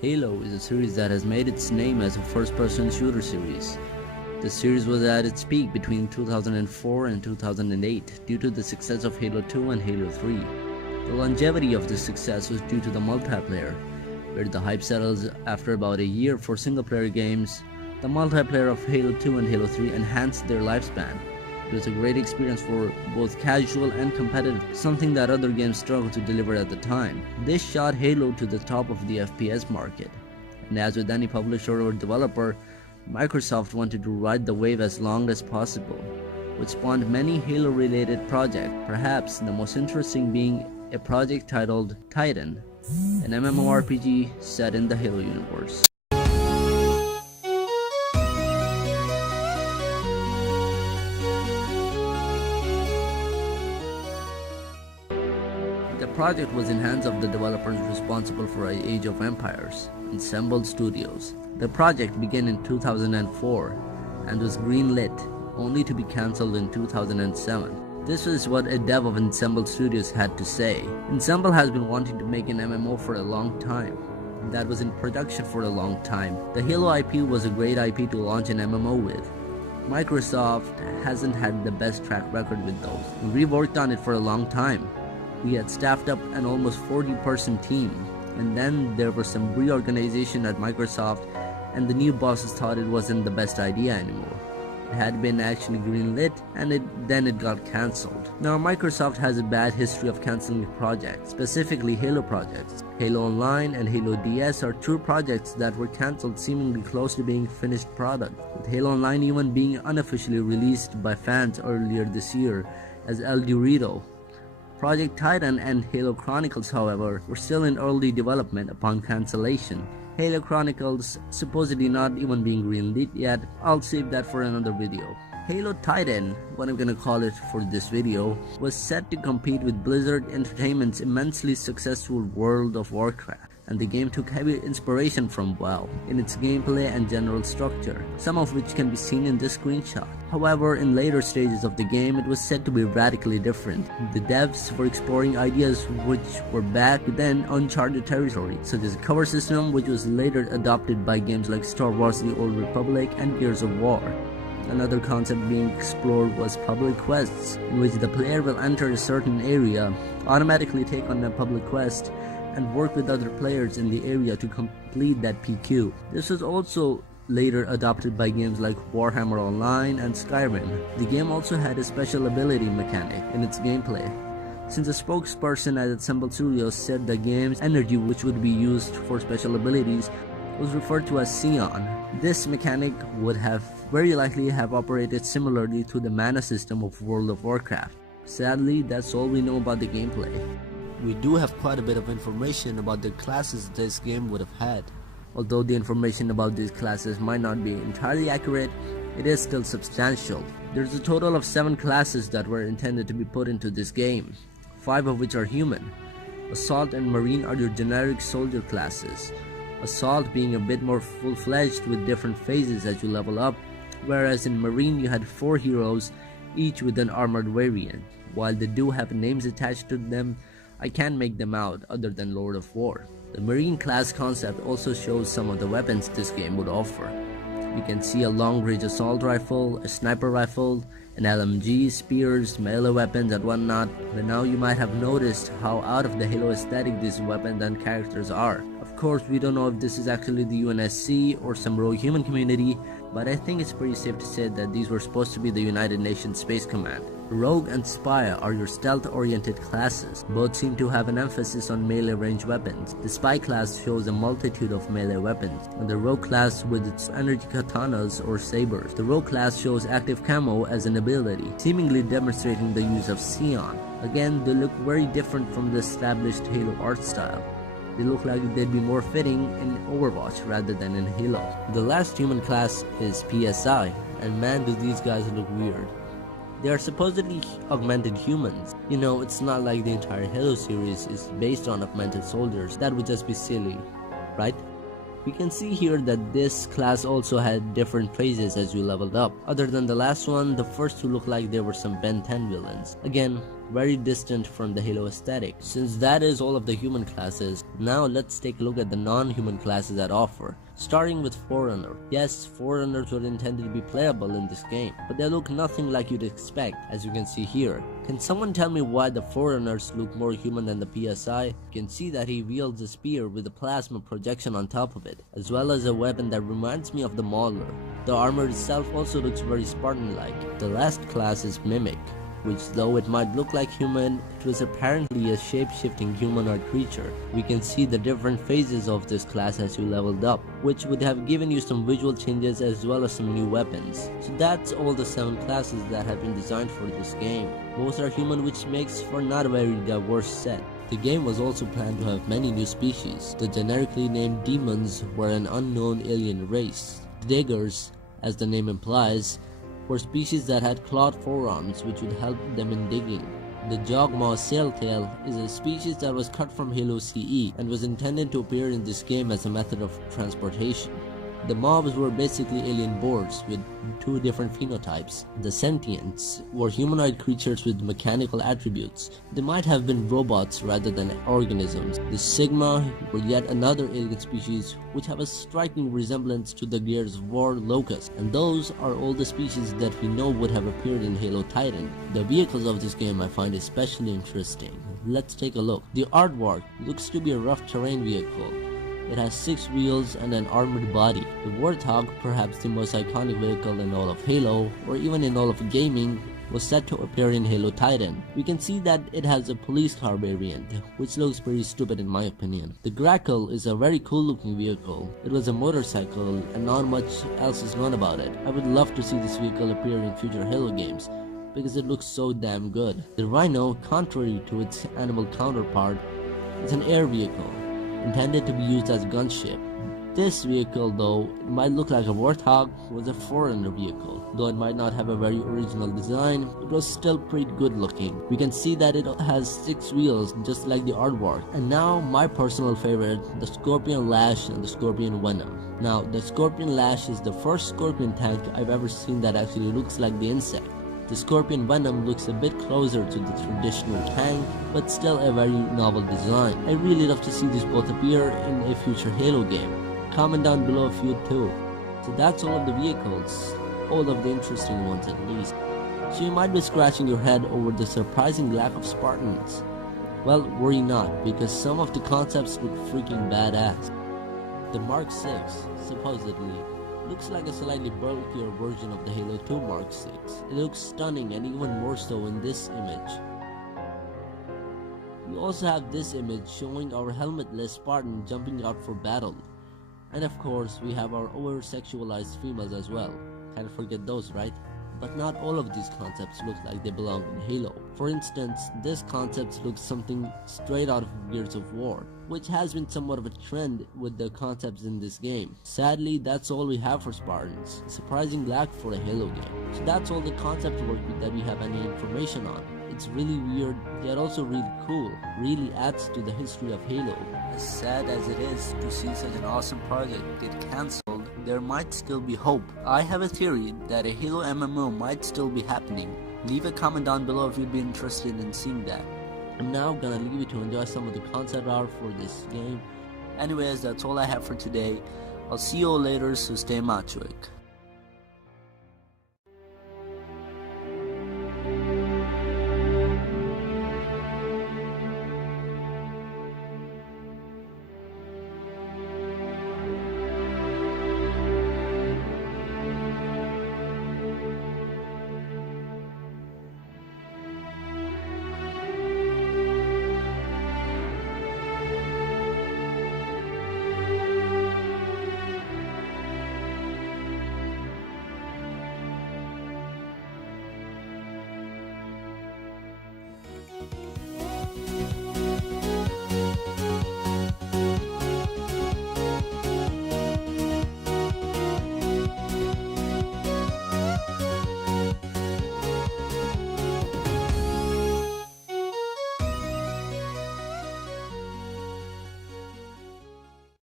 Halo is a series that has made its name as a first-person shooter series. The series was at its peak between 2004 and 2008 due to the success of Halo 2 and Halo 3. The longevity of this success was due to the multiplayer, where the hype settles after about a year for single-player games. The multiplayer of Halo 2 and Halo 3 enhanced their lifespan. It was a great experience for both casual and competitive, something that other games struggled to deliver at the time. This shot Halo to the top of the FPS market. And as with any publisher or developer, Microsoft wanted to ride the wave as long as possible, which spawned many Halo-related projects, perhaps the most interesting being a project titled Titan, an MMORPG set in the Halo universe. The project was in hands of the developers responsible for Age of Empires, Ensemble Studios. The project began in 2004 and was greenlit, only to be cancelled in 2007. This is what a dev of Ensemble Studios had to say. Ensemble has been wanting to make an MMO for a long time. That was in production for a long time. The Halo IP was a great IP to launch an MMO with. Microsoft hasn't had the best track record with those. We've worked on it for a long time. We had staffed up an almost 40-person team, and then there was some reorganization at Microsoft, and the new bosses thought it wasn't the best idea anymore. It had been actually greenlit, and then it got cancelled. Now Microsoft has a bad history of cancelling projects, specifically Halo projects. Halo Online and Halo DS are two projects that were cancelled seemingly close to being finished product, with Halo Online even being unofficially released by fans earlier this year as El Dorito. Project Titan and Halo Chronicles, however, were still in early development upon cancellation. Halo Chronicles supposedly not even being greenlit yet. I'll save that for another video. Halo Titan, what I'm gonna call it for this video, was set to compete with Blizzard Entertainment's immensely successful World of Warcraft, and the game took heavy inspiration from WoW in its gameplay and general structure, some of which can be seen in this screenshot. However, in later stages of the game, it was said to be radically different. The devs were exploring ideas which were back then uncharted territory, such as a cover system which was later adopted by games like Star Wars The Old Republic and Gears of War. Another concept being explored was public quests, in which the player will enter a certain area, automatically take on a public quest, and work with other players in the area to complete that PQ. This was also later adopted by games like Warhammer Online and Skyrim. The game also had a special ability mechanic in its gameplay, since a spokesperson at Ensemble Studios said the game's energy, which would be used for special abilities, was referred to as Psion. This mechanic would have very likely have operated similarly to the mana system of World of Warcraft. Sadly, that's all we know about the gameplay. We do have quite a bit of information about the classes this game would have had. Although the information about these classes might not be entirely accurate, it is still substantial. There's a total of 7 classes that were intended to be put into this game, 5 of which are human. Assault and Marine are your generic soldier classes, Assault being a bit more full-fledged with different phases as you level up, whereas in Marine you had 4 heroes, each with an armored variant. While they do have names attached to them, I can't make them out other than Lord of War. The Marine class concept also shows some of the weapons this game would offer. You can see a long-range assault rifle, a sniper rifle, an LMG, spears, melee weapons and whatnot, but now you might have noticed how out of the Halo aesthetic these weapons and characters are. Of course, we don't know if this is actually the UNSC or some rogue human community, but I think it's pretty safe to say that these were supposed to be the United Nations Space Command. Rogue and Spy are your stealth-oriented classes. Both seem to have an emphasis on melee range weapons. The Spy class shows a multitude of melee weapons, and the Rogue class with its energy katanas or sabers. The Rogue class shows active camo as an ability, seemingly demonstrating the use of Psion. Again, they look very different from the established Halo art style. They look like they'd be more fitting in Overwatch rather than in Halo. The last human class is PSI, and man do these guys look weird. They are supposedly augmented humans. You know, it's not like the entire Halo series is based on augmented soldiers. That would just be silly, right? We can see here that this class also had different phases as you leveled up. Other than the last one, the first two look like they were some Ben 10 villains. Again, very distant from the Halo aesthetic. Since that is all of the human classes, now let's take a look at the non-human classes that offer. Starting with Forerunner. Yes, Forerunners were intended to be playable in this game, but they look nothing like you'd expect, as you can see here. Can someone tell me why the Forerunners look more human than the PSI? You can see that he wields a spear with a plasma projection on top of it, as well as a weapon that reminds me of the Mauler. The armor itself also looks very Spartan-like. The last class is Mimic, which though it might look like human, it was apparently a shape-shifting humanoid creature. We can see the different phases of this class as you leveled up, which would have given you some visual changes as well as some new weapons. So that's all the 7 classes that have been designed for this game. Most are human, which makes for not a very diverse set. The game was also planned to have many new species. The generically named demons were an unknown alien race. The diggers, as the name implies, were species that had clawed forearms which would help them in digging. The Jogmaw Sailtail is a species that was cut from Halo CE and was intended to appear in this game as a method of transportation. The mobs were basically alien boars with 2 different phenotypes. The Sentients were humanoid creatures with mechanical attributes. They might have been robots rather than organisms. The Sigma were yet another alien species which have a striking resemblance to the Gears of War Locust, and those are all the species that we know would have appeared in Halo Titan. The vehicles of this game I find especially interesting. Let's take a look. The Aardvark looks to be a rough terrain vehicle. It has 6 wheels and an armored body. The Warthog, perhaps the most iconic vehicle in all of Halo, or even in all of gaming, was set to appear in Halo Titan. We can see that it has a police car variant, which looks pretty stupid in my opinion. The Grackle is a very cool looking vehicle. It was a motorcycle and not much else is known about it. I would love to see this vehicle appear in future Halo games, because it looks so damn good. The Rhino, contrary to its animal counterpart, is an air vehicle, intended to be used as a gunship. This vehicle, though it might look like a Warthog, was a Forerunner vehicle. Though it might not have a very original design, it was still pretty good looking. We can see that it has 6 wheels just like the Aardvark. And now my personal favorite, the Scorpion Lash and the Scorpion Venom. Now the Scorpion Lash is the first Scorpion tank I've ever seen that actually looks like the insect. The Scorpion Venom looks a bit closer to the traditional tank, but still a very novel design. I really love to see these both appear in a future Halo game. Comment down below if you too. So that's all of the vehicles, all of the interesting ones at least. So you might be scratching your head over the surprising lack of Spartans. Well, worry not, because some of the concepts look freaking badass. The Mark 6, supposedly, looks like a slightly bulkier version of the Halo 2 Mark 6. It looks stunning and even more so in this image. We also have this image showing our helmetless Spartan jumping out for battle. And of course, we have our over-sexualized females as well. Can't forget those, right? But not all of these concepts look like they belong in Halo. For instance, this concept looks something straight out of Gears of War, which has been somewhat of a trend with the concepts in this game. Sadly, that's all we have for Spartans. A surprising lack for a Halo game. So that's all the concept work that we have any information on. It's really weird, yet also really cool. Really adds to the history of Halo. As sad as it is to see such an awesome project get cancelled, there might still be hope. I have a theory that a Halo MMO might still be happening. Leave a comment down below if you'd be interested in seeing that. I'm now gonna leave you to enjoy some of the concept art for this game. Anyways, that's all I have for today. I'll see you all later, so stay machoic.